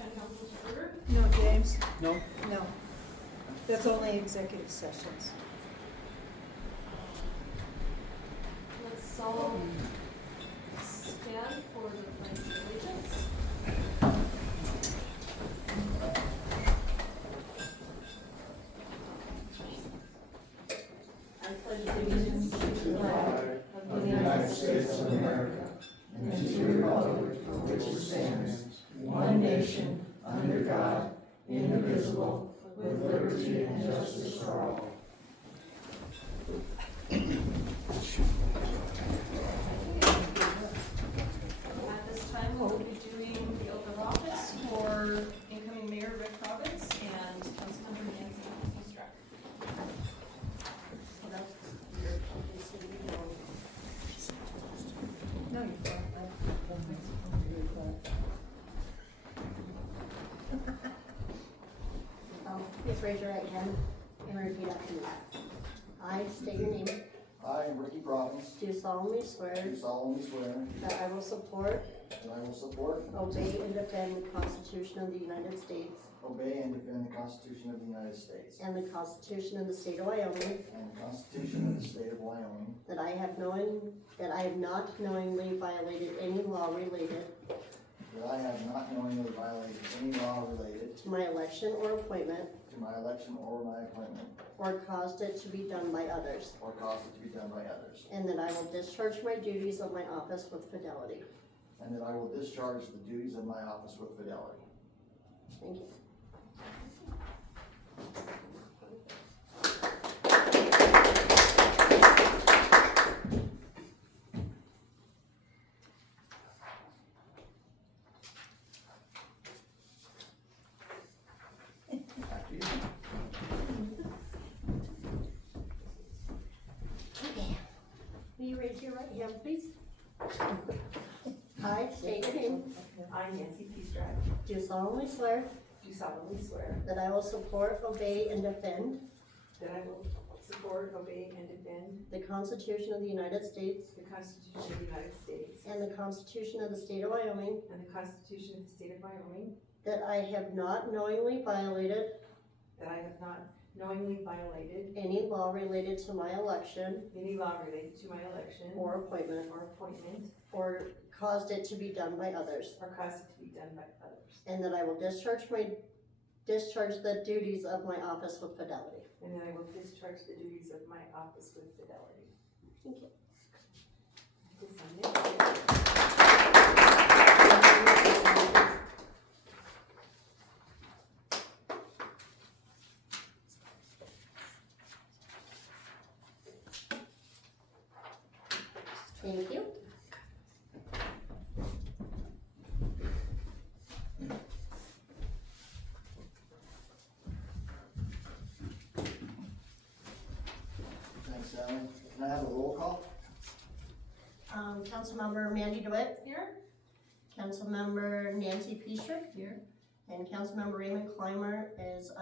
town council to order. No, James, No? no. That's only executive sessions. Let's all stand for the pledge of allegiance. I pledge allegiance to the flag of the United States of America and to the republic for which it stands, one nation, under God, indivisible, with liberty and justice for all. At this time, we'll be doing the oath of office for incoming Mayor Rick Roberts and Councilmember Nancy Eastruck. No, you're fine. Please raise your right hand and repeat after me. I state your name, I, Ricky Robbins, do solemnly swear do solemnly swear that I will support, that I will support, obey, and defend the Constitution of the United States obey, and defend the Constitution of the United States and the Constitution of the State of Wyoming, and the Constitution of the State of Wyoming, that I have not knowingly violated any law related that I have not knowingly violated any law related to my election or appointment, to my election or my appointment, or caused it to be done by others, or caused it to be done by others, and that I will discharge my duties of my office with fidelity. and that I will discharge the duties of my office with fidelity. Thank you. Back to you. Okay. Will you raise your right hand, please? I state your name, I, Nancy Eastruck, do solemnly swear do solemnly swear that I will support, obey, and defend that I will support, obey, and defend the Constitution of the United States the Constitution of the United States and the Constitution of the State of Wyoming, and the Constitution of the State of Wyoming, that I have not knowingly violated that I have not knowingly violated any law related to my election any law related to my election or appointment, or appointment, or caused it to be done by others, or caused it to be done by others, and that I will discharge the duties of my office with fidelity. and that I will discharge the duties of my office with fidelity. Thank you. Thank you. Thanks, Sally. Can I have a roll call? Councilmember Mandy DeWitt, Here? Councilmember Nancy Peastrick, Here. and Councilmember Raymond Clymer is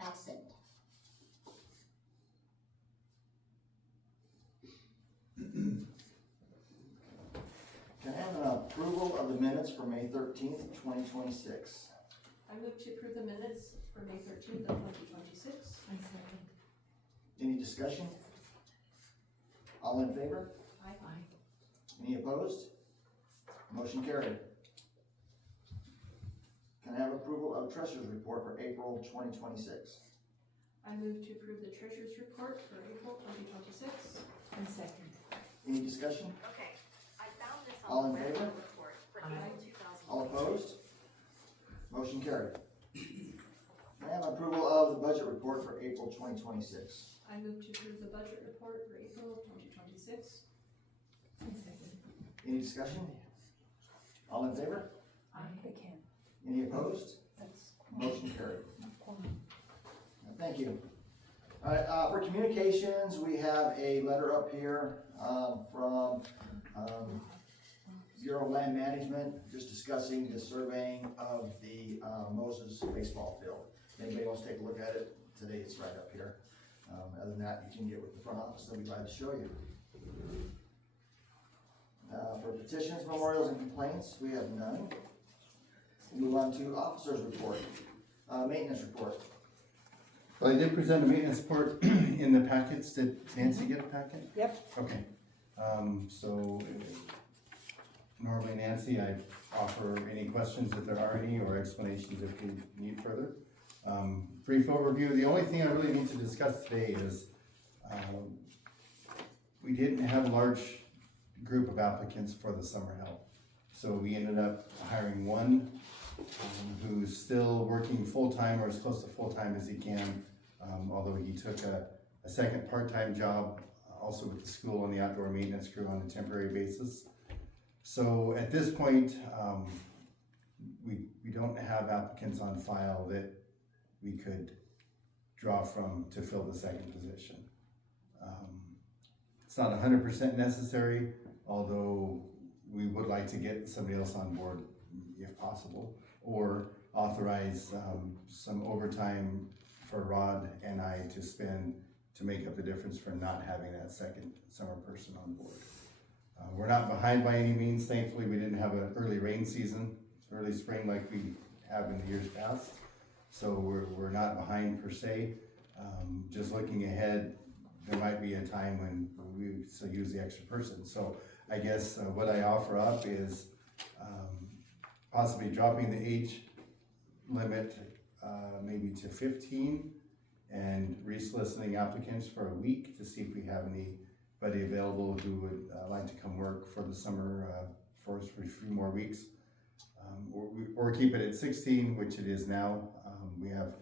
absent. Can I have an approval of the minutes for May 13th, 2026? I move to approve the minutes for May 13th of 2026. I second. Any discussion? All in favor? Aye. Any opposed? Motion carried. Can I have approval of treasurer's report for April 2026? I move to approve the treasurer's report for April 2026. I second. Any discussion? Okay, I found this All on in the favor? Revenue report for Aye. April 2000. All opposed? Motion carried. Can I have approval of the budget report for April 2026? I move to approve the budget report for April 2026. I second. Any discussion? All in favor? Any opposed? Motion carried. Thank you. All right, for communications, we have a letter up here from Bureau of Land Management, just discussing the surveying of the Moses baseball field. If anybody wants to take a look at it, today it's right up here. Other than that, you can get with the front office, they'll be glad to show you. For petitions, memorials, and complaints, we have none. Move on on to officers report, maintenance report. Well, I did present a maintenance report in the packets. Did Nancy get a packet? Yep. Okay. So normally Nancy, I offer any questions if there are any, or explanations if you need further. Brief overview. The only thing I really need to discuss today is, we didn't have a large group of applicants for the summer help. So we ended up hiring one who's still working full-time or as close to full-time as he can, although he took a second part-time job also with the school and the outdoor maintenance crew on a temporary basis. So at this point, we don't have applicants on file that we could draw from to fill the second position. It's not 100% necessary, although we would like to get somebody else on board if possible, or authorize some overtime for Rod and I to spend to make up the difference for not having that second summer person on board. We're not behind by any means. Thankfully, we didn't have an early rain season, early spring like we have in the years past. So we're not behind per se. Just looking ahead, there might be a time when we still use the extra person. So I guess what I offer up is possibly dropping the age limit maybe to 15 and resoliciting applicants for a week to see if we have anybody available who would like to come work for the summer for us for a few more weeks. Or keep it at 16, which it is now. We have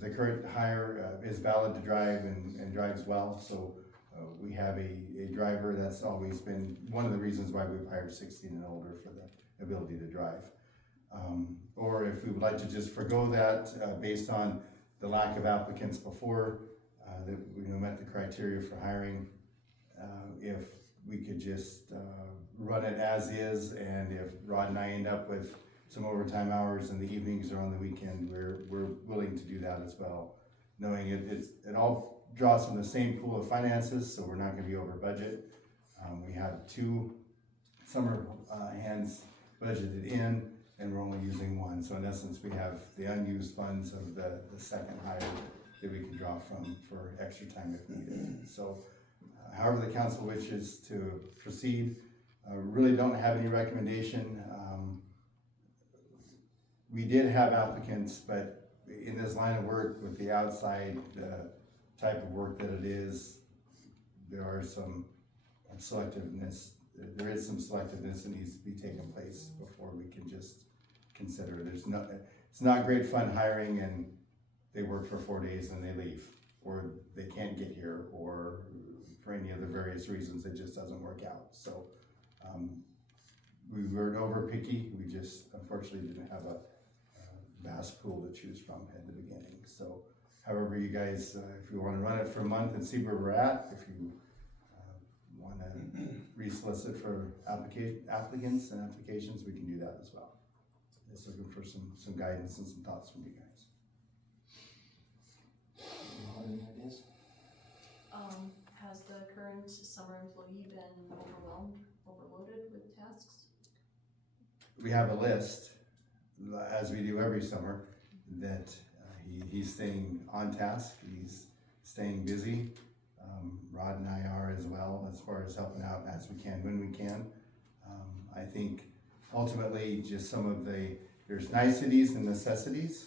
the current hire is valid to drive and drives well, so we have a driver. That's always been one of the reasons why we've hired 16 and older, for the ability to drive. Or if we would like to just forgo that based on the lack of applicants before that we met the criteria for hiring, if we could just run it as is, and if Rod and I end up with some overtime hours in the evenings or on the weekend, we're willing to do that as well, knowing it all draws from the same pool of finances, so we're not going to be over budget. We have 2 summer hands budgeted in, and we're only using 1. So in essence, we have the unused funds of the second hire that we can draw from for extra time if needed. So however the council wishes to proceed, really don't have any recommendation. We did have applicants, but in this line of work with the outside type of work that it is, there are some selectiveness. There is some selectiveness that needs to be taken place before we can just consider. It's not great fun hiring and they work for 4 days and they leave, or they can't get here, or for any of the various reasons it just doesn't work out. So we weren't over picky. We just unfortunately didn't have a vast pool to choose from at the beginning. So however you guys, if you want to run it for a month and see where we're at, if you want to re-solicit for applicants and applications, we can do that as well. Just looking for some guidance and some thoughts from you guys. Any ideas? Has the current summer employee been overloaded with tasks? We have a list, as we do every summer, that he's staying on task, he's staying busy. Rod and I are as well, as far as helping out as we can when we can. I think ultimately just some of there's niceties and necessities.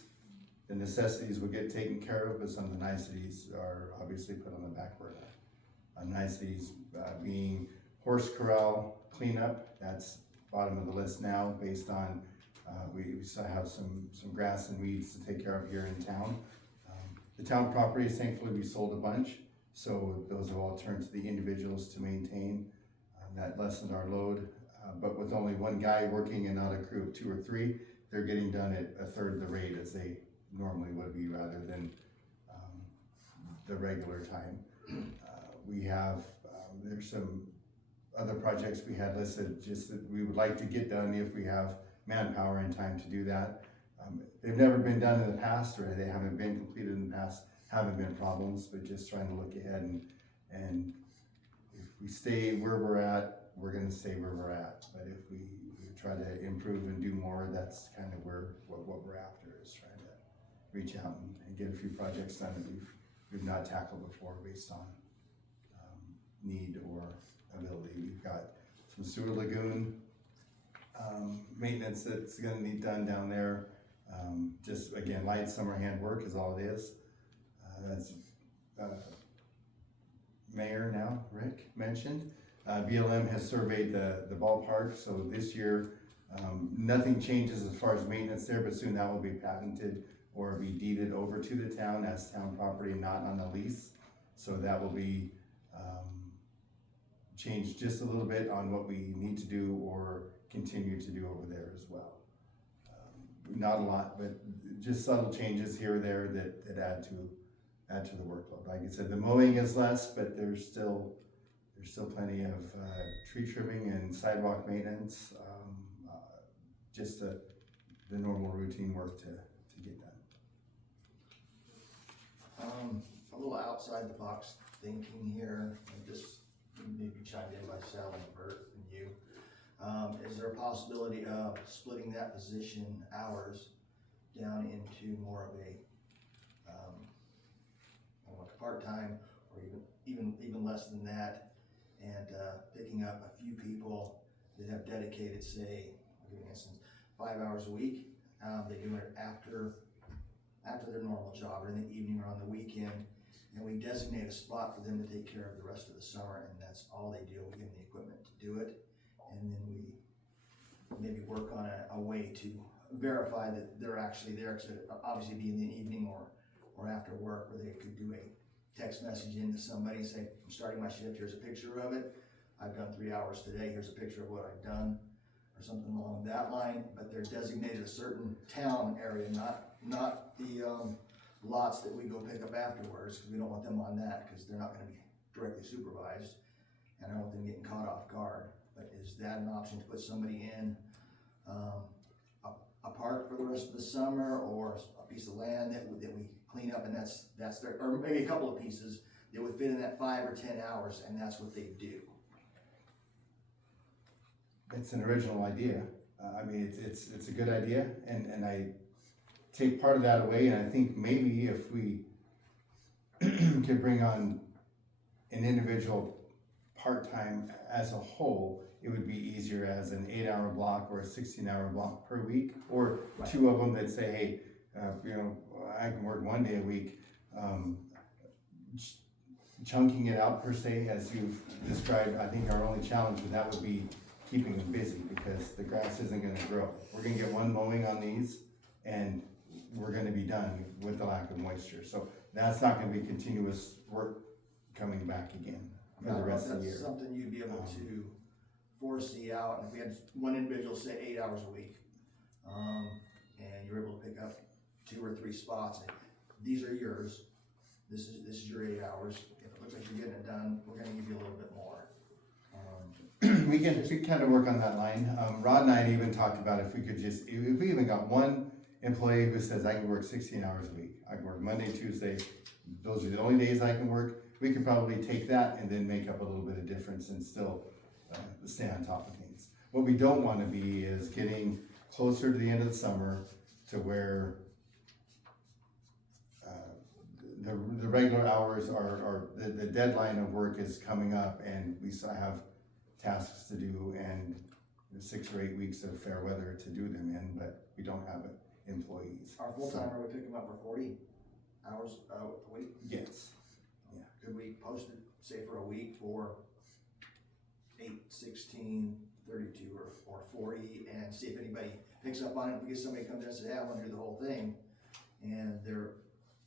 The necessities will get taken care of, but some of the niceties are obviously put on the back burner. Niceties being horse corral cleanup, that's bottom of the list now, based on we still have some grass and weeds to take care of here in town. The town properties, thankfully, we sold a bunch, so those have all turned to the individuals to maintain. That lessened our load, but with only one guy working and not a crew of 2 or 3, they're getting done at a third the rate as they normally would be, rather than the regular time. We have, there's some other projects we had listed just that we would like to get done if we have manpower and time to do that. They've never been done in the past, or they haven't been completed in the past, haven't been problems, but just trying to look ahead and if we stay where we're at, we're gonna stay where we're at. But if we try to improve and do more. That's kind of what we're after, is trying to reach out and get a few projects done that we've not tackled before based on need or ability. We've got some sewer lagoon maintenance that's gonna need done down there. Just again, light summer hand work is all it is. That's Mayor now, Rick mentioned. BLM has surveyed the ballpark, so this year, nothing changes as far as maintenance there, but soon that will be patented or be deeded over to the town as town property, not on a lease. So that will be changed just a little bit on what we need to do or continue to do over there as well. Not a lot, but just subtle changes here or there that add to the workload. Like I said, the mowing is less, but there's still plenty of tree trimming and sidewalk maintenance, just the normal routine work to get done. A little outside the box thinking here, and just maybe chimed in by Sally and Bert and you. Is there a possibility of splitting that position hours down into more of a, like a part-time, or even less than that, and picking up a few people that have dedicated, say, I'll give you an instance, 5 hours a week. They do it after their normal job, or in the evening or on the weekend, and we designate a spot for them to take care of the rest of the summer, and that's all they do. We give them the equipment to do it, and then we maybe work on a way to verify that they're actually there, because it obviously be in the evening or after work, where they could do a text message into somebody, say, I'm starting my shift, here's a picture of it, I've done 3 hours today, here's a picture of what I've done, or something along that line. But they're designated a certain town area, not the lots that we go pick up afterwards, because we don't want them on that, because they're not going to be directly supervised, and I don't want them getting caught off guard. But is that an option to put somebody in a park for the rest of the summer, or a piece of land that we clean up, and that's their, or maybe a couple of pieces that would fit in that 5 or 10 hours, and that's what they do? It's an original idea. I mean, it's a good idea, and I take part of that away, and I think maybe if we could bring on an individual part-time as a whole, it would be easier as an 8-hour block or a 16-hour block per week, or Right. two of them that say, hey, I can work 1 day a week. Chunking it out per se, as you've described, I think our only challenge with that would be keeping them busy, because the grass isn't gonna grow. We're gonna get one mowing on these, and we're gonna be done with the lack of moisture. So that's not gonna be continuous work coming back again for the rest of the year. That's something you'd be able to foresee out, and if we had one individual, say 8 hours a week, and you're able to pick up 2 or 3 spots, and these are yours, this is your 8 hours. If it looks like you're getting it done, we're gonna give you a little bit more. We can kind of work on that line. Rod and I even talked about if we even got one employee who says, I can work 16 hours a week. I can work Monday, Tuesday. Those are the only days I can work. We could probably take that and then make up a little bit of difference and still stay on top of things. What we don't want to be is getting closer to the end of the summer to where the regular hours are the deadline of work is coming up, and we still have tasks to do and 6 or 8 weeks of fair weather to do them in, but we don't have employees. Our full-timer, we pick them up for 40 hours a week. Yes. Could we post it, say, for a week for 8, 16, 32, or 40, and see if anybody picks up on it? If we get somebody comes in and says, hey, I want to do the whole thing, and they're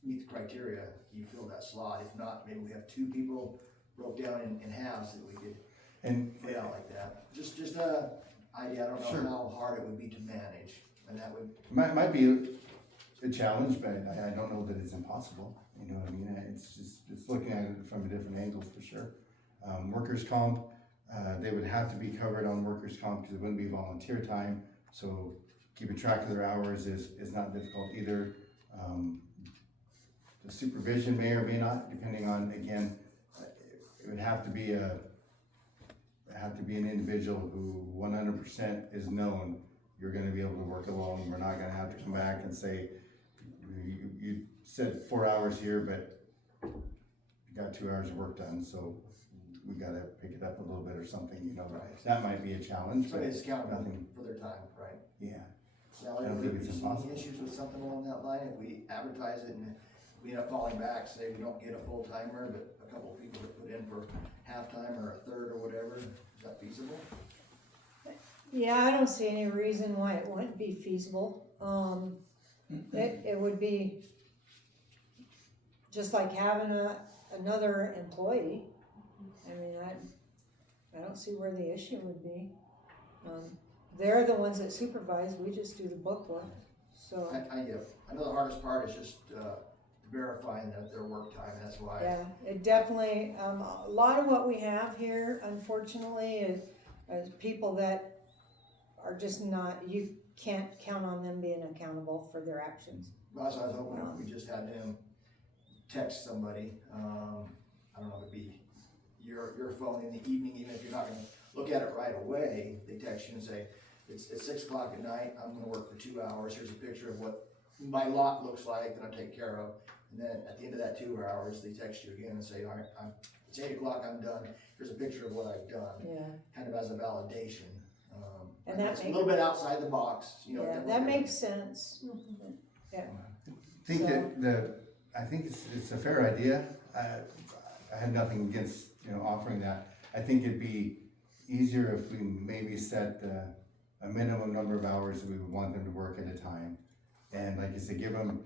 meet the criteria, you fill that slot. If not, maybe we have 2 people broke down in halves that we could put out like that. Just a idea. I don't know Sure. how hard it would be to manage, and that would. Might be a challenge, but I don't know that it's impossible. You know what I mean? It's looking at it from a different angle for sure. Workers' comp, they would have to be covered on workers' comp because it wouldn't be volunteer time. So keeping track of their hours is not difficult either. The supervision may or may not, depending on, again, it would have to be have to be an individual who 100% is known, you're gonna be able to work alone. We're not gonna have to come back and say, you said 4 hours here, but you got 2 hours of work done, so we gotta pick it up a little bit or something, you know. Right. That might be a challenge, but Somebody's accountable nothing, for their time, right? yeah. Now, I don't if think we it's see impossible. any issues with something along that line, if we advertise it and we end up falling back, say we don't get a full timer, but a couple of people that put in for half-time or a third or whatever, is that feasible? Yeah, I don't see any reason why it wouldn't be feasible. It would be just like having another employee. I mean, I don't see where the issue would be. They're the ones that supervise, we just do the book work, so. I know the hardest part is just, verifying that their work time, that's why. Yeah, it definitely, a lot of what we have here, unfortunately, is people that are just not, you can't count on them being accountable for their actions. Well, that's what I was hoping, if we just had them text somebody, I don't know, it'd be your phone in the evening, even if you're not gonna look at it right away, they text you and say, it's 6 o'clock at night, I'm gonna work for 2 hours, here's a picture of what my lot looks like that I take care of. And then at the end of that 2 hours, they text you again and say, all right, it's 8 o'clock, I'm done, here's a picture of what I've done, Yeah, kind of as a validation. And I that guess a makes- little bit outside the box, you know. yeah, definitely that different. makes sense. Yeah, I think I think it's a fair idea. I had nothing against, you know, offering that. I think it'd be easier if we maybe set a minimum number of hours that we would want them to work at a time. And like you said, give them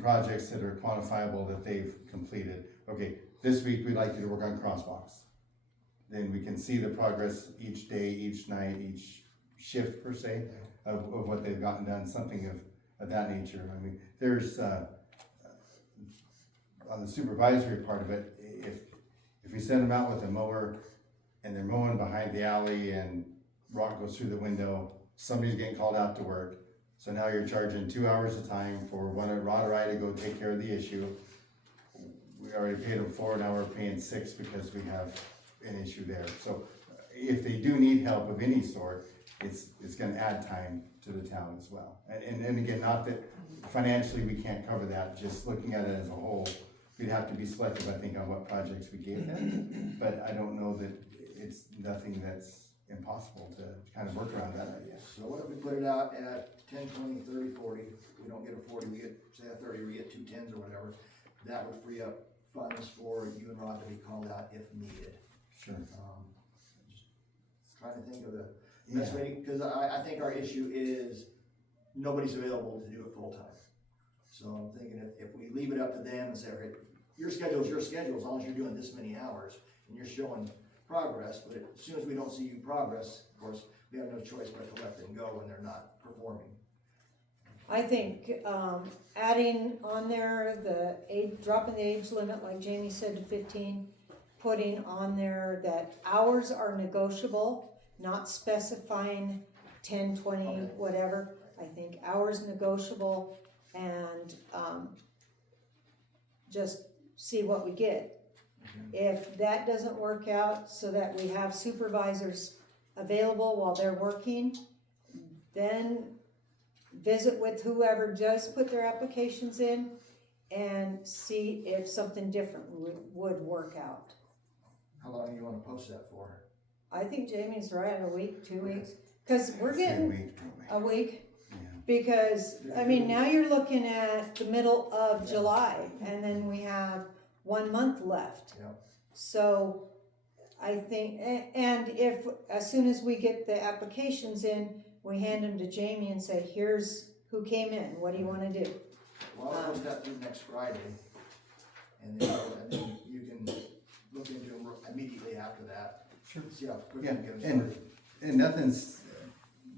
projects that are quantifiable that they've completed. Okay, this week we'd like you to work on crosswalks. Then we can see the progress each day, each night, each shift per se of what they've gotten done, something of that nature. I mean, there's, on the supervisory part of it, if we send them out with a mower and they're mowing behind the alley and rock goes through the window, somebody's getting called out to work. So now you're charging 2 hours of time for one Rod or I to go take care of the issue. We already paid them 4 and now we're paying 6 because we have an issue there. So if they do need help of any sort, it's gonna add time to the town as well. And again, not that financially we can't cover that, just looking at it as a whole, we'd have to be selective, I think, on what projects we gave them. But I don't know that it's nothing that's impossible to kind of work around that idea. So what if we put it out at 10, 20, 30, 40, we don't get a 40, we get, say a 30, we get 2 10s or whatever, that would free up funds for you and Rod to be called out if needed. Sure. Just trying to think of the best way, because I think our issue is nobody's available to do it full time. So I'm thinking if we leave it up to them and say, okay, your schedule is your schedule, as long as you're doing this many hours and you're showing progress, but as soon as we don't see you progress, of course, we have no choice but to let them go when they're not performing. I think, adding on there dropping the age limit, like Jamie said, to 15, putting on there that hours are negotiable, not specifying 10, 20, Okay. whatever. I think hours negotiable and, just see what we get. If that doesn't work out so that we have supervisors available while they're working, then visit with whoever does put their applications in and see if something different would work out. How long do you wanna post that for? I think Jamie's right, a week, 2 weeks, cause we're Say a getting week, probably. a week. Yeah. Because, I mean, now you're looking at the middle of July, and then we have 1 month left. Yep. So, I think, and if, as soon as we get the applications in, we hand them to Jamie and say, here's who came in, what do you wanna do? Well, I'll post that through next Friday, and then you can look into them immediately after that. Sure. See how quick Yeah, you get them started. and nothing's,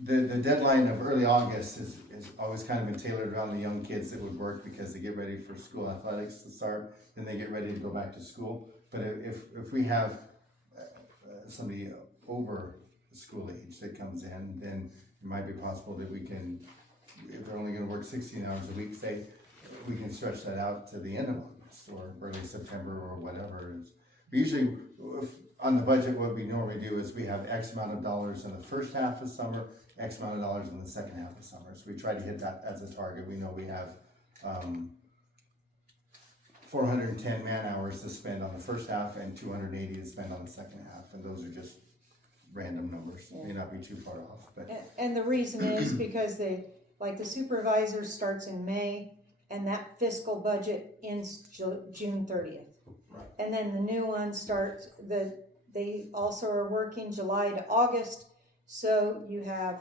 the deadline of early August is always kind of been tailored around the young kids that would work because they get ready for school athletics to start, then they get ready to go back to school. But if we have somebody over the school age that comes in, then it might be possible that we can, if they're only gonna work 16 hours a week, say, we can stretch that out to the end of August or early September or whatever. Usually, on the budget, what we normally do is we have X amount of dollars in the first half of summer, X amount of dollars in the second half of summer. So we try to hit that as a target. We know we have, 410 man hours to spend on the first half and 280 to spend on the second half. And those are just random numbers, may not be too far off, but. And the reason is because like the supervisor starts in May, and that fiscal budget ends June 30th. Right. And then the new one starts, they also are working July to August, so you have,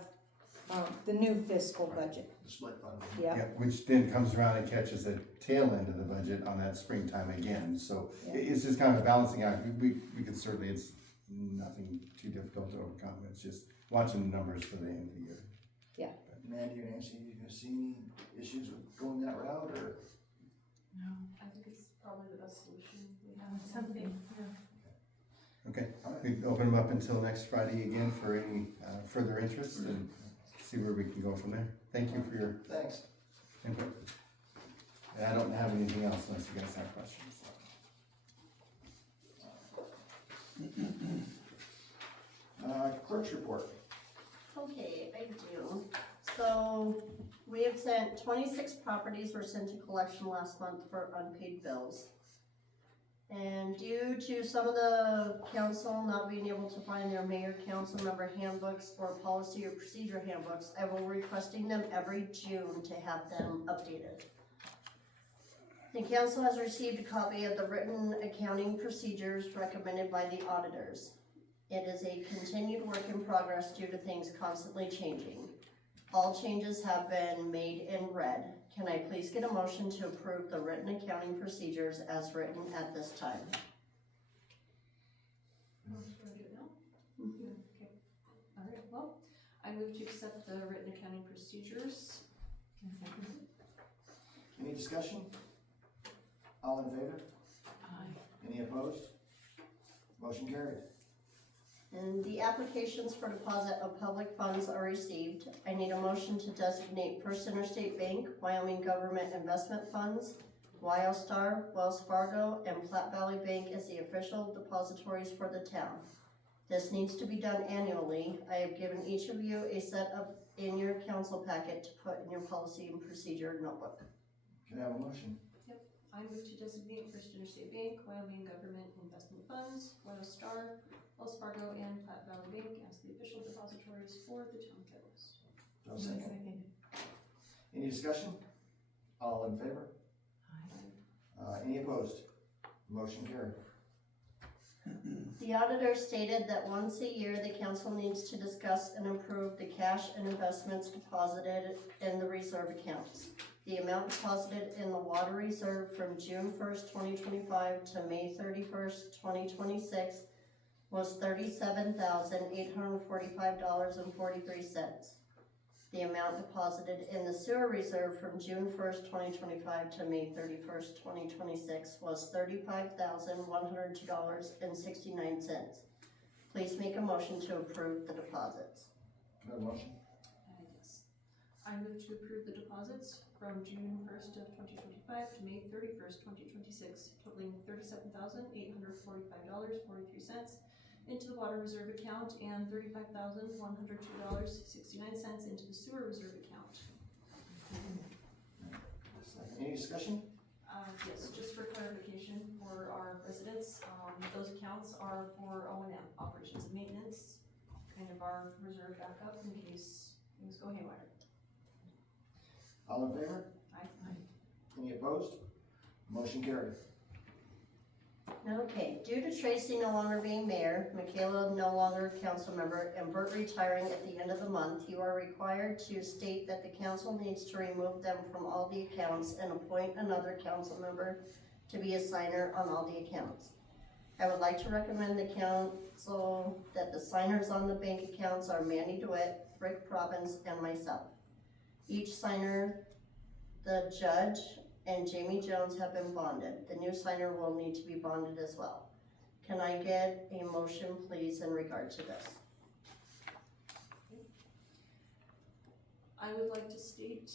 the new fiscal budget, The split fund. yeah. Yeah, which then comes around and catches the tail end of the budget on that springtime again, so Yeah. it's just kind of a balancing act. We could certainly, it's nothing too difficult to overcome, it's just watching the numbers for the end of the year. Mandy or Nancy, you see any issues with going that route, or? No, I think it's probably the best solution we have. Something, yeah. Okay, we open them up until next Friday again for any further interest and see where we can go from there. Thank you for your Thanks. input. And I don't have anything else unless you guys have questions. Clerk's report. Okay, I do. So, we have sent 26 properties were sent to collection last month for unpaid bills. And due to some of the council not being able to find their mayor council member handbooks or policy or procedure handbooks, I will be requesting them every June to have them updated. The council has received a copy of the written accounting procedures recommended by the auditors. It is a continued work in progress due to things constantly changing. All changes have been made in red. Can I please get a motion to approve the written accounting procedures as written at this time? Do I do it now? Okay, all right, well, I move to accept the written accounting procedures. Any discussion? All in favor? Aye. Any opposed? Motion carried. And the applications for deposit of public funds are received. I need a motion to designate First Interstate Bank, Wyoming Government Investment Funds, WyoStar, Wells Fargo, and Platte Valley Bank as the official depositories for the town. This needs to be done annually. I have given each of you a set of in your council packet to put in your policy and procedure notebook. Can I have a motion? I move to designate First Interstate Bank, Wyoming Government Investment Funds, WyoStar, Wells Fargo, and Platte Valley Bank as the official depositories for the town bills. No second. Any discussion? All in favor? Any opposed? Motion carried. The auditor stated that once a year, the council needs to discuss and approve the cash and investments deposited in the reserve accounts. The amount deposited in the water reserve from June 1st, 2025 to May 31st, 2026 was $37,845.43. The amount deposited in the sewer reserve from June 1st, 2025 to May 31st, 2026 was $35,102.69. Please make a motion to approve the deposits. Can I have a motion? Yes. I move to approve the deposits from June 1st of 2025 to May 31st, 2026, totaling $37,845.43 into the water reserve account and $35,102.69 into the sewer reserve account. Any discussion? Yes, just for clarification for our residents, those accounts are for O&M, operations and maintenance, kind of our reserve backup in case things go haywire. All in favor? Aye. Any opposed? Motion carried. Okay, due to Tracy no longer being mayor, Michaela no longer council member, and Bert retiring at the end of the month, you are required to state that the council needs to remove them from all the accounts and appoint another council member to be a signer on all the accounts. I would like to recommend the council that the signers on the bank accounts are Mandy DeWitt, Rick Province, and myself. Each signer, the judge, and Jamie Jones have been bonded. The new signer will need to be bonded as well. Can I get a motion, please, in regard to this? I would like to state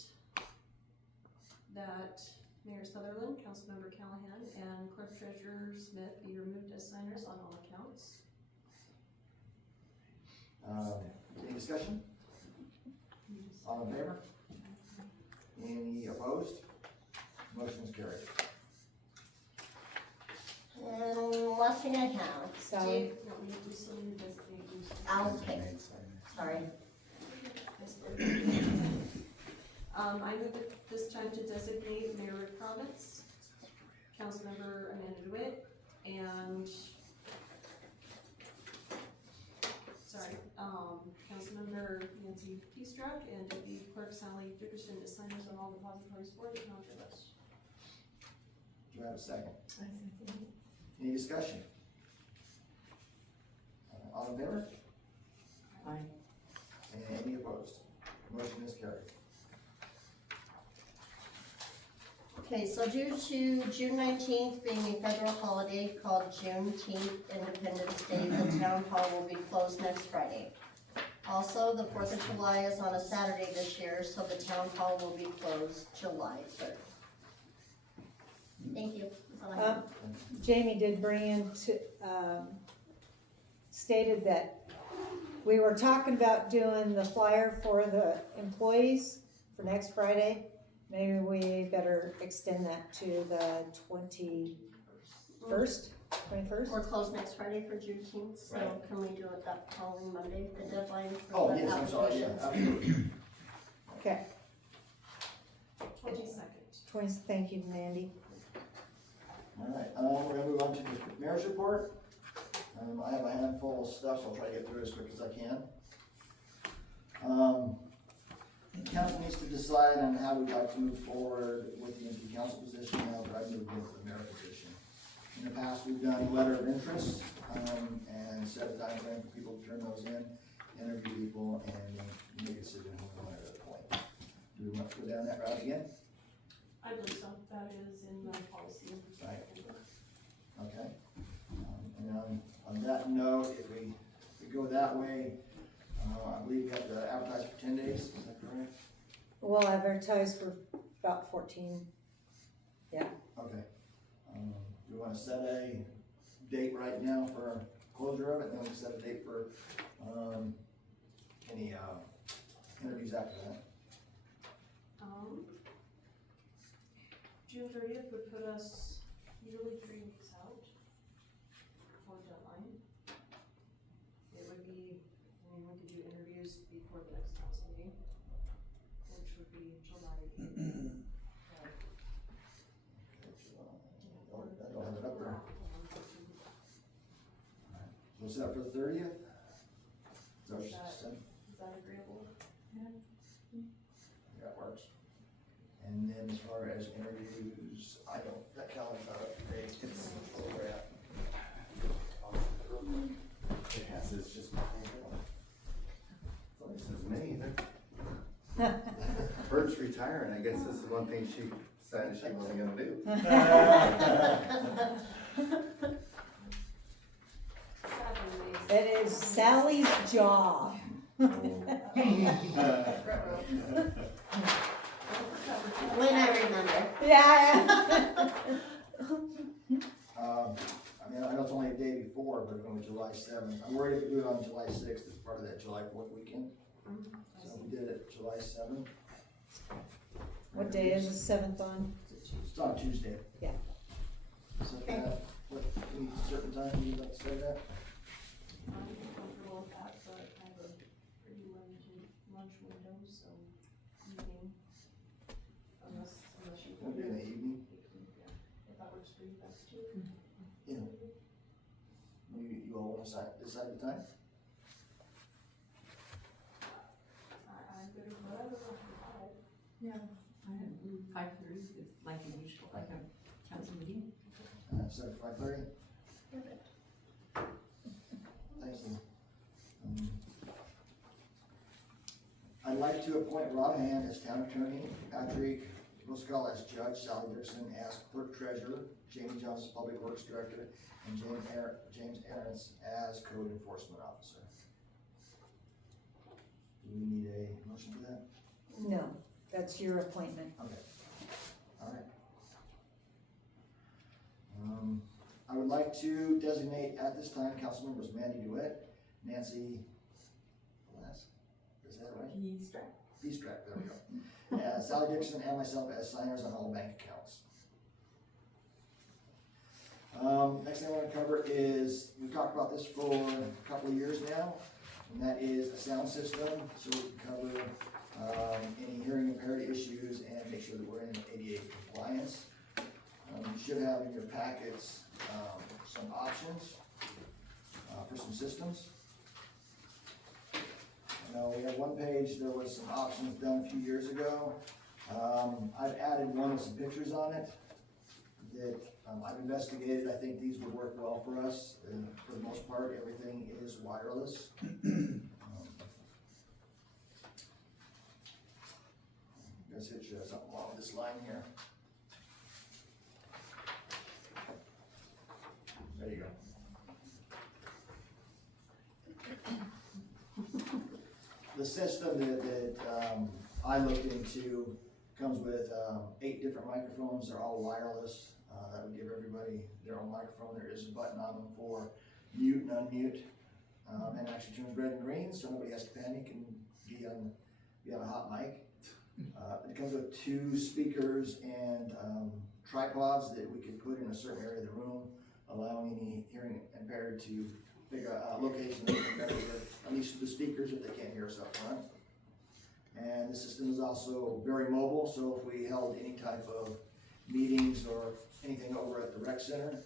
that Mayor Sutherland, Councilmember Callahan, and Clerk Treasurer Smith be removed as signers on all accounts. Any discussion? All in favor? Any opposed? Motion is carried. And last thing I have, Sally? No, we still need to designate who's. okay, sorry. I move at this time to designate Mayor Rick Province, Councilmember Amanda DeWitt, and Councilmember Nancy Peastruck and Deputy Clerk Sally Dickerson as signers on all depositories for the county list. Do I have a second? Any discussion? All in favor? Aye. And any opposed? Motion is carried. Okay, so due to June 19th being a federal holiday called Juneteenth Independence Day, the town hall will be closed next Friday. Also, the 4th of July is on a Saturday this year, so the town hall will be closed July 3rd. Thank you. That's all I have. Jamie did bring in stated that we were talking about doing the flyer for the employees for next Friday. Maybe we better extend that to the 21st. We're closed next Friday for Juneteenth, so Right. can we do it that following Monday, the deadline for Oh, the yes, I'm sorry, yeah, applications? absolutely. Okay, 22nd. thank you, Mandy. All right, we're gonna move on to the mayor's report. I have a handful of stuff, so I'll try to get through it as quick as I can. The council needs to decide on how we'd like to move forward with the empty council position, now that I've moved into the mayor position. In the past, we've done letter of interest, and set a time frame for people to turn those in, interview people, and make a decision who we want to appoint. Do we want to go down that route again? I believe so. That is in the policy. Right. Okay. And on that note, if we go that way, I believe we have to advertise for 10 days, is that correct? We'll advertise for about 14. Okay. Do we want to set a date right now for closure of it, and then we set a date for, any, interviews after that? June 30th would put us usually 3 weeks out for deadline. It would be, we could do interviews before the next council meeting, which would be July 8th. I don't have it up there. So we'll set up for the 30th? Is that what you said? Is that agreeable? That works. And then as far as interviews, I don't, that calendar's not up to date. It's where we're at. It has, it's just. So this is me, Bert's retiring, I guess this is one thing she decided she wasn't gonna do. 7 days. It is Sally's job. When I remember. Yeah. I mean, I know it's only a day before, but it's only July 7th. I'm worried if we do it on July 6th, it's part of that July 4th weekend. So we did it July 7th. What day is the 7th on? It's on Tuesday. Yeah. So, what, any certain time you'd like to say that? I'm comfortable with that, but I have a pretty limited lunch window, so evening. Unless you. We'll do it in the evening. Yeah, if that works for you, that's too. Yeah. You all want to decide the time? I'm good with whatever. Yeah, I had 5:30 is like the usual, like a council meeting. Set at 5:30? Perfect. Thank you. I'd like to appoint Rob Hand as town attorney, Patrick Ruskell as judge, Sally Dixon as clerk treasurer, Jamie Johnson as public works director, and James Aarons as code enforcement officer. Do we need a motion for that? No, that's your appointment. Okay. All right. I would like to designate at this time council members Mandy DeWitt, Nancy, is that right? Beestrap, there we go. Sally Dixon and myself as signers on all bank accounts. Next thing I want to cover is, we've talked about this for a couple of years now, and that is a sound system, so we can cover any hearing impaired issues and make sure that we're in ADA compliance. You should have in your packets some options for some systems. We have one page, there was some options done a few years ago. I've added one with some pictures on it that I've investigated. I think these would work well for us. For the most part, everything is wireless. I guess it shows something along this line here. There you go. The system that I looked into comes with 8 different microphones. They're all wireless. That would give everybody their own microphone. There is a button on them for mute and unmute, and actually turns red and green, so nobody has to panic and be on a hot mic. It comes with 2 speakers and tripods that we could put in a certain area of the room, allowing any hearing impaired to pick a location that can better hear at least the speakers if they can't hear us up front. And the system is also very mobile, so if we held any type of meetings or anything over at the rec center,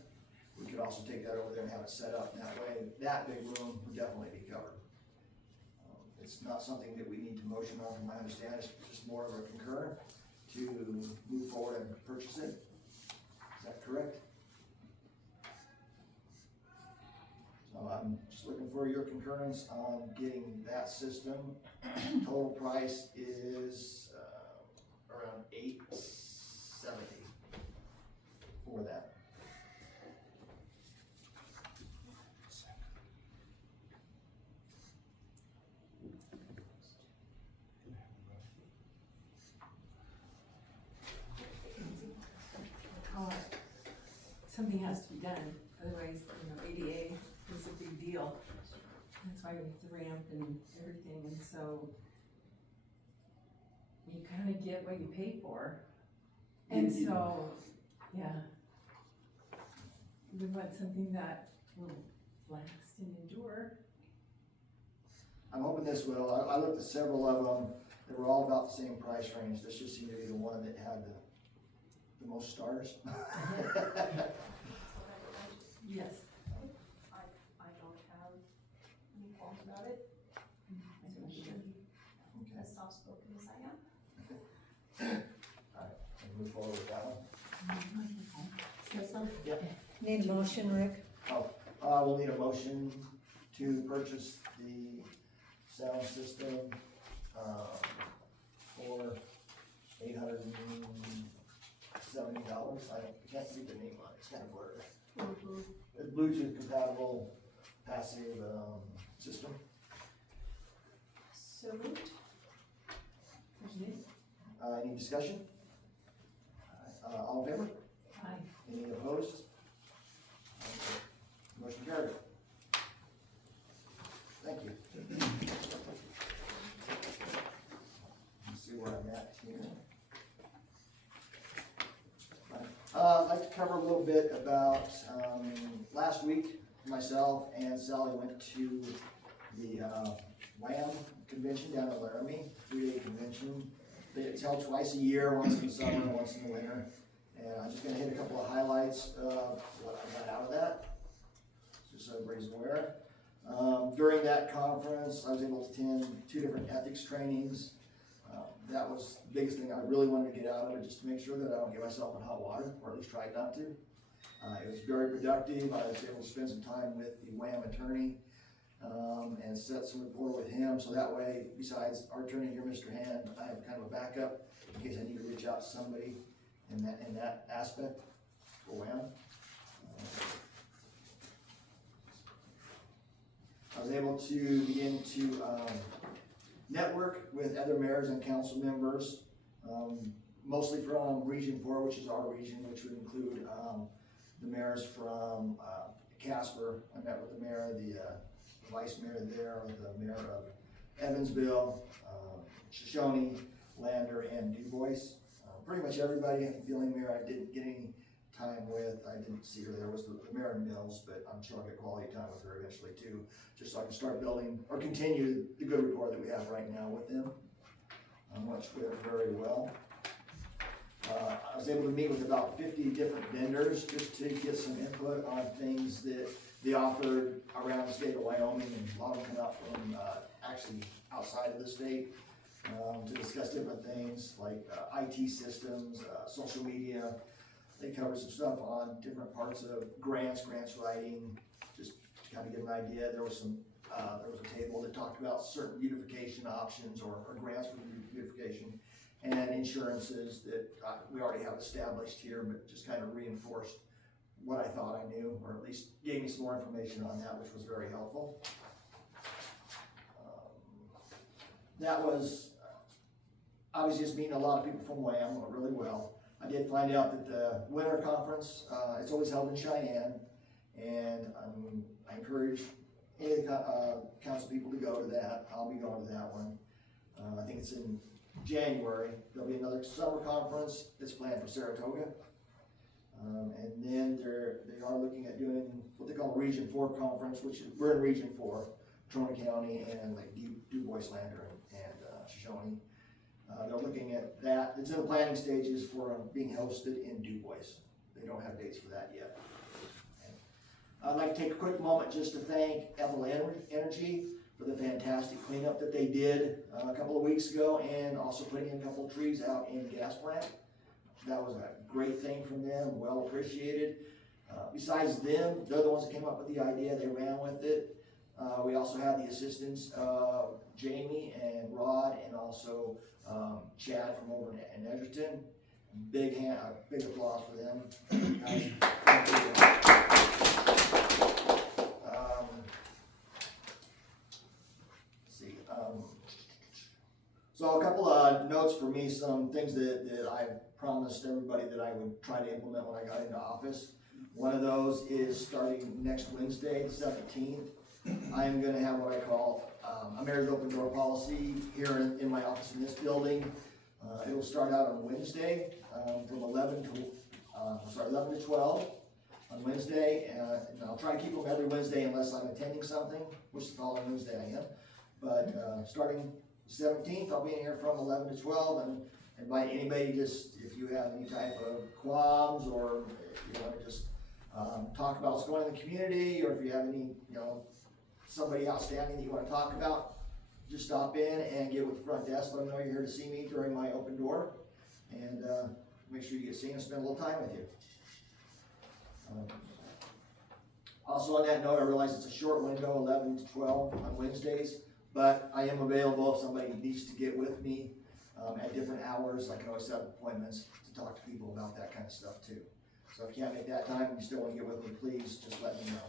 we could also take that over there and have it set up, and that way that big room would definitely be covered. It's not something that we need to motion on, from my understanding. It's just more of a concur to move forward and purchase it. Is that correct? So I'm just looking for your concurrence on getting that system. Total price is around $870 for that. Something has to be done, otherwise, ADA is a big deal. That's why we have the ramp and everything, and so you kind of get what you pay for. And so, yeah, we want something that will last and endure. I'm hoping this will. I looked at several of them. They were all about the same price range. This just seemed to be the one that had the most stars. Yes. I don't have any qualms about it. As soft spoken as I am. Alright, move forward with that one. Say something? Need a motion, Rick? We'll need a motion to purchase the sound system for $870. I can't see the name on it, it's kind of blurred. It's Bluetooth compatible passive system. So moved. Any discussion? All in favor? Aye. Any opposed? Motion carried. Thank you. Let's see where I'm at here. I'd like to cover a little bit about, last week, myself and Sally went to the WAM convention down in Laramie, 3-day convention. It's held twice a year, once in the summer and once in the winter. And I'm just gonna hit a couple of highlights of what I got out of that, just so everybody's aware. During that conference, I was able to attend 2 different ethics trainings. That was the biggest thing I really wanted to get out of it, just to make sure that I don't get myself in hot water, or at least try not to. It was very productive. I was able to spend some time with the WAM attorney and set some rapport with him, so that way, besides our attorney here, Mr. Hand, I have kind of a backup in case I need to reach out to somebody in that aspect for WAM. I was able to begin to network with other mayors and council members, mostly from Region 4, which is our region, which would include the mayors from Casper. I met with the mayor, the vice mayor there, the mayor of Evansville, Shoshone, Lander, and Du Bois. Pretty much everybody. The only mayor I didn't get any time with, I didn't see her there, was the mayor of Mills, but I'm sure I'll get quality time with her eventually too, just so I can start building or continue the good rapport that we have right now with them, which went very well. I was able to meet with about 50 different vendors just to get some input on things that they offered around the state of Wyoming, and a lot of them come out from actually outside of the state to discuss different things like IT systems, social media. They covered some stuff on different parts of grants writing, just to kind of get an idea. There was a table that talked about certain beautification options or grants for beautification, and insurances that we already have established here, but just kind of reinforced what I thought I knew, or at least gave me some more information on that, which was very helpful. That was obviously just meeting a lot of people from Wyoming really well. I did find out that the winter conference, it's always held in Cheyenne, and I encourage any of the council people to go to that. I'll be going to that one. I think it's in January. There'll be another summer conference that's planned for Saratoga. And then they are looking at doing what they call a Region 4 conference, which we're in Region 4, Trona County and like Du Bois, Lander, and Shoshone. They're looking at that. It's in the planning stages for being hosted in Du Bois. They don't have dates for that yet. I'd like to take a quick moment just to thank Ethel Energy for the fantastic cleanup that they did a couple of weeks ago, and also putting in a couple of trees out in the gas plant. That was a great thing from them, well appreciated. Besides them, they're the ones that came up with the idea, they ran with it. We also had the assistance of Jamie and Rod, and also Chad from over in Edgerton. Big applause for them. Guys, thank you. So a couple of notes for me, some things that I promised everybody that I would try to implement when I got into office. One of those is starting next Wednesday, the 17th. I am going to have what I call a mayor's open door policy here in my office in this building. It will start out on Wednesday from 11 to 12 on Wednesday, and I'll try to keep them every Wednesday unless I'm attending something, which the following Wednesday I am. But starting 17th, I'll be in here from 11 to 12, and invite anybody, just if you have any type of qualms, or if you want to just talk about what's going on in the community, or if you have any, somebody outstanding that you want to talk about, just stop in and get with the front desk, let them know you're here to see me during my open door, and make sure you get seen and spend a little time with you. Also on that note, I realize it's a short window, 11 to 12 on Wednesdays, but I am available if somebody needs to get with me at different hours. I can always set up appointments to talk to people about that kind of stuff too. So if you can't make that time and you still want to get with me, please just let me know.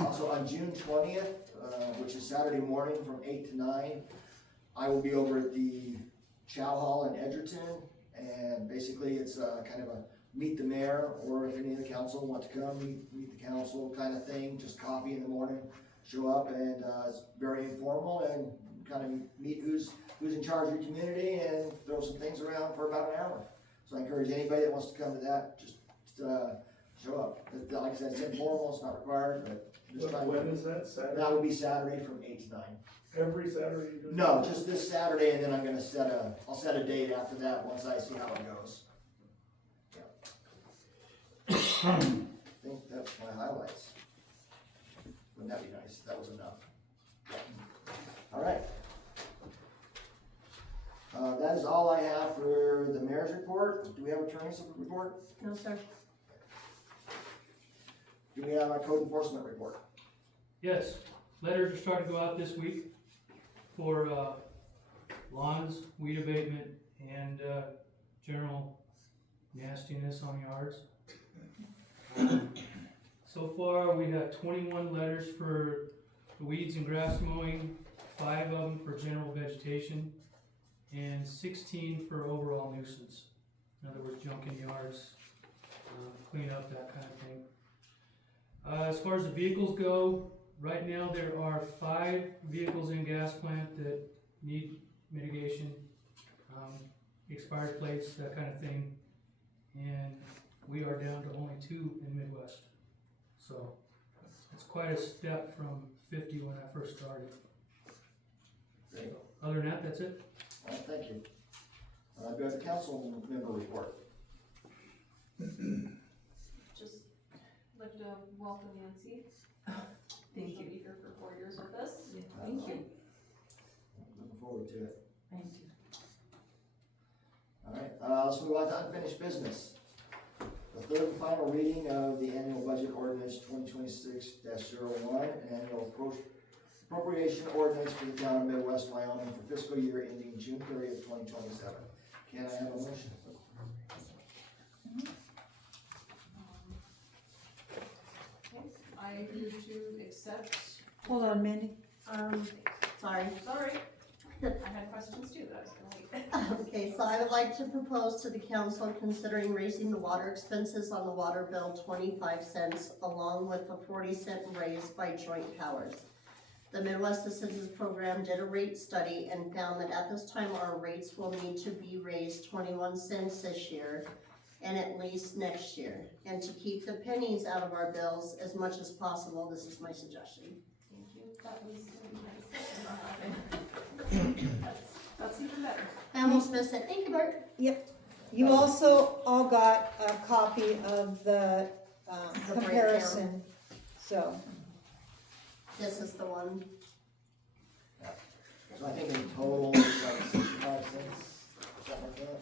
Also on June 20th, which is Saturday morning from 8 to 9, I will be over at the Chow Hall in Edgerton, and basically it's kind of a meet the mayor, or if any of the council want to come, meet the council kind of thing, just coffee in the morning, show up, and it's very informal, and kind of meet who's in charge of your community, and throw some things around for about an hour. So I encourage anybody that wants to come to that, just show up. Like I said, it's informal, it's not required, but just try. When is that, Saturday? That will be Saturday from 8 to 9. Every Saturday? No, just this Saturday, and then I'm gonna I'll set a date after that once I see how it goes. Yeah. I think that's my highlights. Wouldn't that be nice? That was enough. All right. That is all I have for the mayor's report. Do we have attorney's report? No, sir. Do we have a code enforcement report? Yes, letters are starting to go out this week for lawns, weed abatement, and general nastiness on yards. So far, we have 21 letters for the weeds and grass mowing, 5 of them for general vegetation, and 16 for overall nuisance. In other words, junk in yards. clean up, that kind of thing. As far as the vehicles go, right now there are 5 vehicles in gas plant that need mitigation, expired plates, that kind of thing. And we are down to only 2 in Midwest. So it's quite a step from 50 when I first started. Great. Other than that, that's it. All right, thank you. Do I have a council member report? Just like to welcome Nancy. Thank She'll you. be here for 4 years with us. Thank you. Looking forward to it. Thank you. All right, let's move on to unfinished business. The third and final reading of the annual budget ordinance 2026-01, and annual appropriation ordinance for the town of Midwest, Wyoming for fiscal year ending June 30th, 2027. Can I have a motion? Okay, I move to accept. Hold on, Mandy. Sorry. Sorry, I had questions too, but I was gonna wait. Okay, so I would like to propose to the council considering raising the water expenses on the water bill 25 cents along with a 40-cent raise by joint powers. The Midwest Assistance Program did a rate study and found that at this time our rates will need to be raised 21 cents this year and at least next year. And to keep the pennies out of our bills as much as possible, this is my suggestion. Thank you, that was gonna be nice. That's even better. I almost missed it. Thank you, Bert. You also all got a copy of the The comparison, so. This is the one. So I think in total, it's like 65 cents, something like that,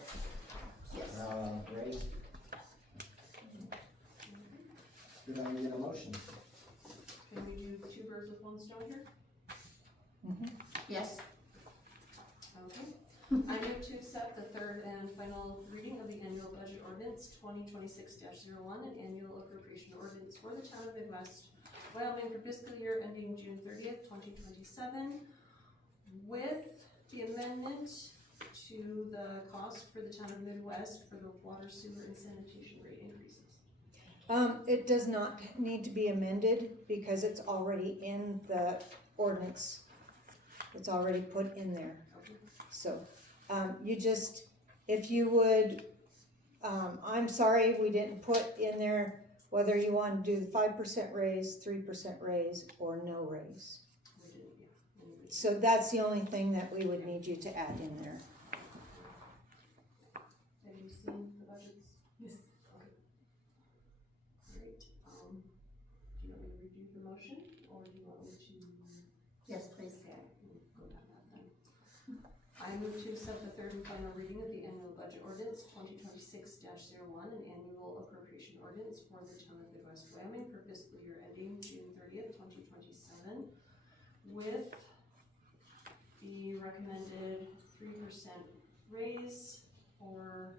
Yes. raised. Did I get a motion? Can we do 2 birds with 1 stone here? Yes. Okay. I move to accept the third and final reading of the annual budget ordinance 2026-01, an annual appropriation ordinance for the town of Midwest, Wyoming for fiscal year ending June 30th, 2027, with the amendment to the cost for the town of Midwest for the water, sewer, and sanitation rate increases. It does not need to be amended because it's already in the ordinance. It's already put in there. So, you just, if you would, I'm sorry, we didn't put in there whether you want to do the 5% raise, 3% raise, or no raise. We didn't, yeah. So that's the only thing that we would need you to add in there. Have you seen the budgets? Yes. Okay. Great, do you want me to review the motion, or do you want me to? Yes, please. Okay, we'll go down that then. I move to accept the third and final reading of the annual budget ordinance 2026-01, an annual appropriation ordinance for the town of Midwest, Wyoming for fiscal year ending June 30th, 2027, with the recommended 3% raise for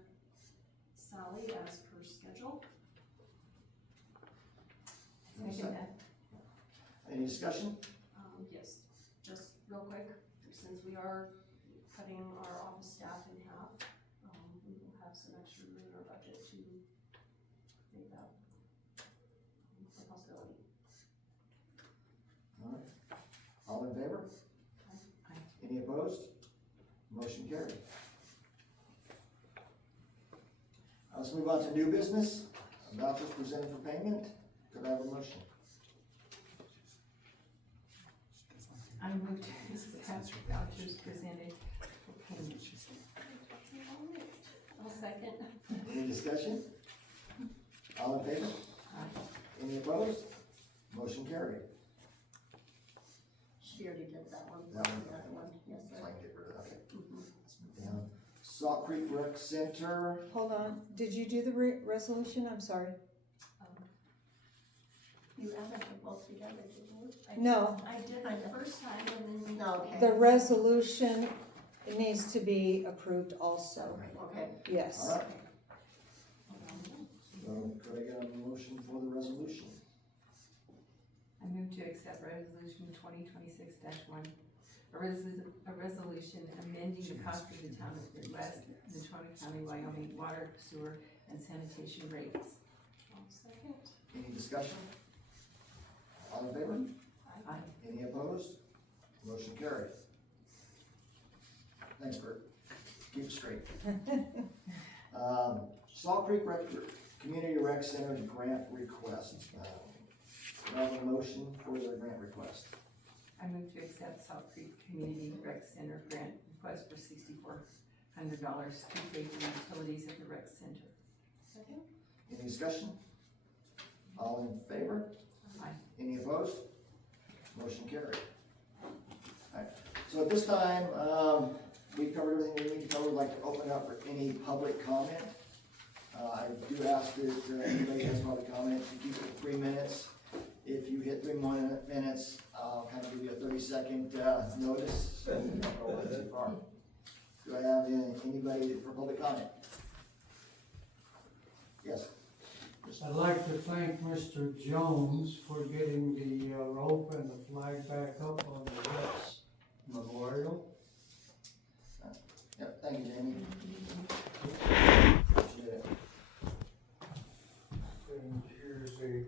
Sally as per schedule. Second that. Any discussion? Yes, just real quick, since we are cutting our office staff in half, we will have some extra room in our budget to make that a possibility. All right. All in favor? Aye. Any opposed? Motion carried. Let's move on to new business. Vouchers presented for payment. Could I have a motion? I move to accept vouchers presented for payment. I'll second. Any discussion? All in favor? Aye. Any opposed? Motion carried. She already did that one. That one? The other one, yes, So sir. I can get rid of that. Okay. Let's move down. Salt Creek Rec Center. Hold on, did you do the resolution? I'm sorry. You added them both together, didn't you? No, I did the first time and then. No, okay. the resolution needs to be approved also, Okay. yes. All right. So could I get a motion for the resolution? I move to accept resolution 2026-1, a resolution amending the cost for the town of Midwest, the County, Wyoming water, sewer, and sanitation rates. Second. Any discussion? All in favor? Aye. Any opposed? Motion carried. Thanks, Bert. Keep it straight. Salt Creek Community Rec Center grant request. Do I have a motion for the grant request? I move to accept Salt Creek Community Rec Center grant request for $6,400 to pay for utilities at the rec center. Second. Any discussion? All in favor? Aye. Any opposed? Motion carried. Alright, so at this time, we've covered everything we need to cover. We'd like to open up for any public comment. I do ask that anybody has public comment, you keep it to 3 minutes. If you hit 3 more minutes, I'll kind of give you a 30-second notice, so you don't go way too far. Do I have anybody for public comment? Yes. I'd like to thank Mr. Jones for getting the rope and the flag back up on the Rex Memorial. Yep, thank you, Jamie. Appreciate it. And here's a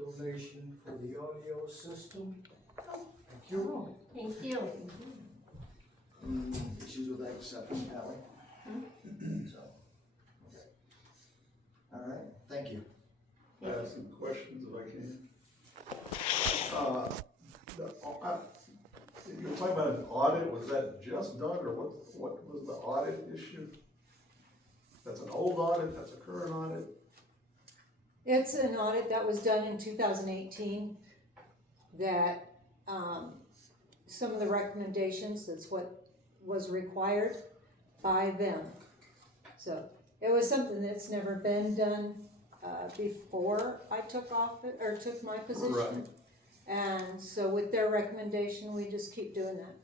donation for the audio system. Thank you. Thank you. Any issues with accepting that way? So, okay. All right, thank you. I have some questions if I can. You were talking about an audit, was that just done, or what was the audit issue? That's an old audit, that's a current audit? It's an audit that was done in 2018 that, some of the recommendations, that's what was required by them. So it was something that's never been done, before I took took my position. Right. And so with their recommendation, we just keep doing that.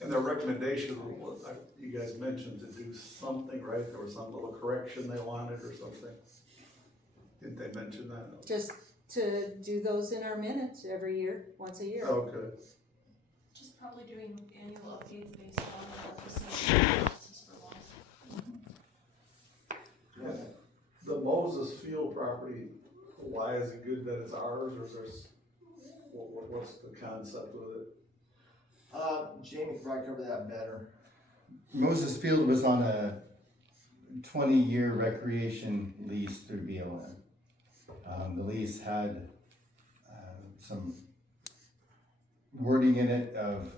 And their recommendation was, you guys mentioned to do something, right? There was some little correction they wanted or something? Didn't they mention that? Just to do those in our minutes every year, once a year. Okay. Just probably doing annual updates based on what the same is for long. The Moses Field property, why is it good that it's ours, or is there, what's the concept with it? Jamie could probably cover that better. Moses Field was on a 20-year recreation lease through BLM. The lease had some wording in it of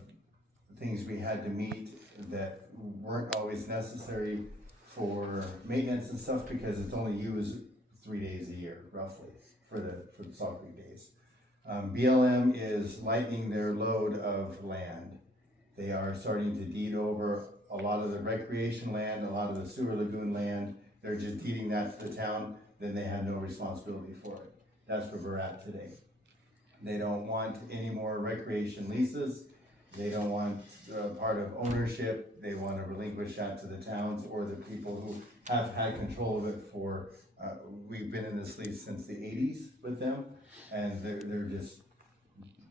things we had to meet that weren't always necessary for maintenance and stuff, because it's only used 3 days a year, roughly, for the Salt Creek days. BLM is lightening their load of land. They are starting to deed over a lot of the recreation land, a lot of the sewer lagoon land. They're just deeding that to the town, then they have no responsibility for it. That's where we're at today. They don't want any more recreation leases. They don't want part of ownership. They want to relinquish that to the towns or the people who have had control of it for, we've been in this lease since the 80s with them, and they're just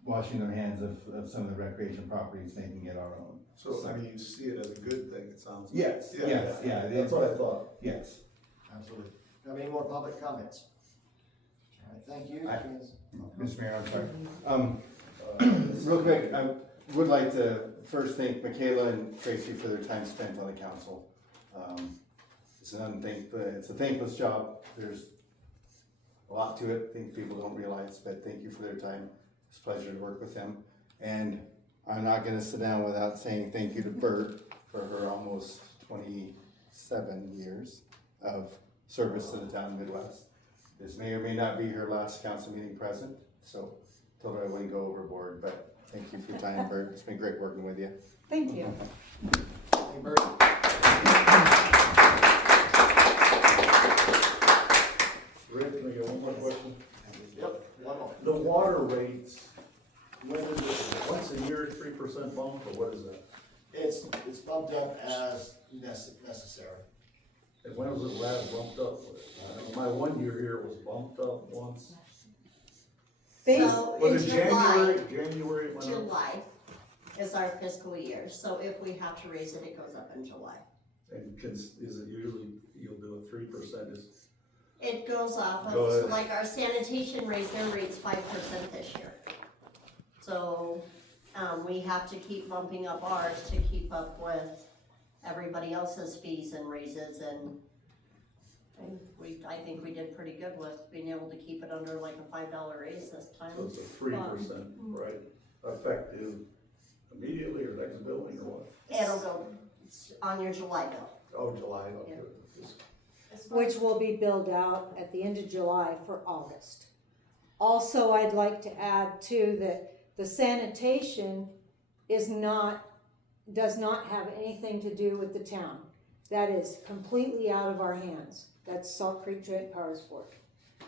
washing their hands of some of the recreation properties, making it our own. So, I mean, you see it as a good thing, it sounds like. Yes, yes, yeah. That's what I thought. Yes. Absolutely. Do you have any more public comments? All right, thank you. Mr. Mayor, I'm sorry. Real quick, I would like to first thank Michaela and Tracy for their time spent on the council. It's a thankless job. There's a lot to it, things people don't realize, but thank you for their time. It's a pleasure to work with them. And I'm not gonna sit down without saying thank you to Bert for her almost 27 years of service to the town of Midwest. This may or may not be her last council meeting present, so told her I wouldn't go overboard, but thank you for your time, Bert. It's been great working with you. Thank you. Hey, Bert. Rick, can I get one more question? Yep, one more. The water rates, when is it, once a year, 3% bump, or what is that? It's bumped up as necessary. And when was it last bumped up? My 1 year here was bumped up once. So in Was it July, January it went up? July is our fiscal year, so if we have to raise it, it goes up in July. And is it usually, you'll do a 3% is? It goes off Go of, so ahead. like our sanitation raised their rates 5% this year. So, we have to keep bumping up ours to keep up with everybody else's fees and raises, and I think we did pretty good with being able to keep it under like a $5 raise this time. So it's a 3%, right, effective immediately or next billing or what? It'll go on your July bill. Oh, July, okay. which will be billed out at the end of July for August. Also, I'd like to add too that the sanitation does not have anything to do with the town. That is completely out of our hands. That's Salt Creek Joint Powers Board.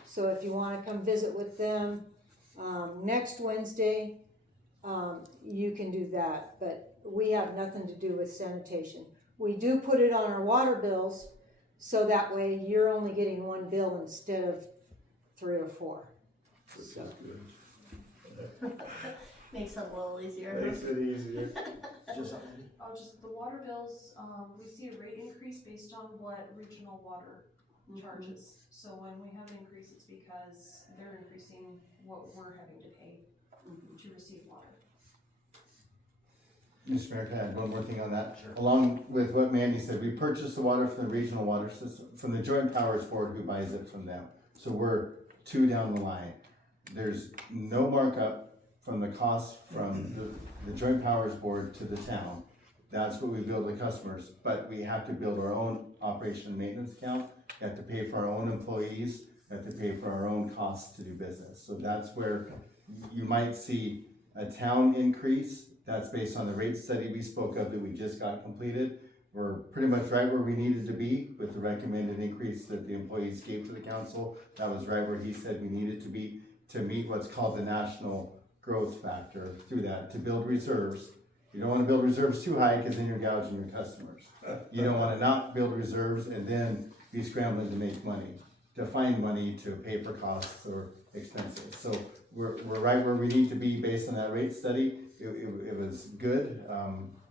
So if you wanna come visit with them, next Wednesday, you can do that, but we have nothing to do with sanitation. We do put it on our water bills, so that way you're only getting one bill instead of 3 or 4. Which is good. Makes it a little easier. Makes it easier. Just something? Just the water bills, we see a rate increase based on what regional water charges. So when we have an increase, it's because they're increasing what we're having to pay to receive water. Mr. Mayor, can I add one more thing on that? Sure. Along with what Mandy said, we purchase the water from the regional water system, from the Joint Powers Board who buys it from them. So we're 2 down the line. There's no markup from the cost from the Joint Powers Board to the town. That's what we bill the customers, but we have to build our own operation and maintenance account. We have to pay for our own employees, we have to pay for our own costs to do business. So that's where you might see a town increase. That's based on the rate study we spoke of that we just got completed. We're pretty much right where we needed to be with the recommended increase that the employees gave to the council. That was right where he said we needed to be to meet what's called the national growth factor through that, to build reserves. You don't wanna build reserves too high because then you're gouging your customers. You don't wanna not build reserves and then be scrambling to make money, to find money to pay for costs or expenses. So we're right where we need to be based on that rate study. It was good.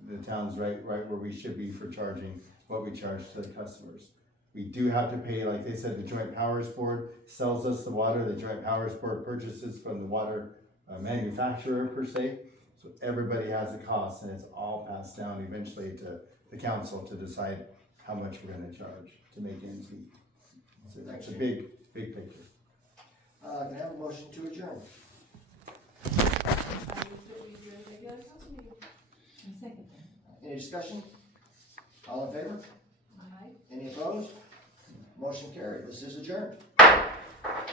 The town's right where we should be for charging what we charge to the customers. We do have to pay, like they said, the Joint Powers Board sells us the water. The Joint Powers Board purchases from the water manufacturer per se. So everybody has a cost and it's all passed down eventually to the council to decide how much we're gonna charge to make ends meet. So that's a big picture. Can I have a motion to adjourn? I move that we do a regular council meeting. Second. Any discussion? All in favor? Aye. Any opposed? Motion carried. This is adjourned.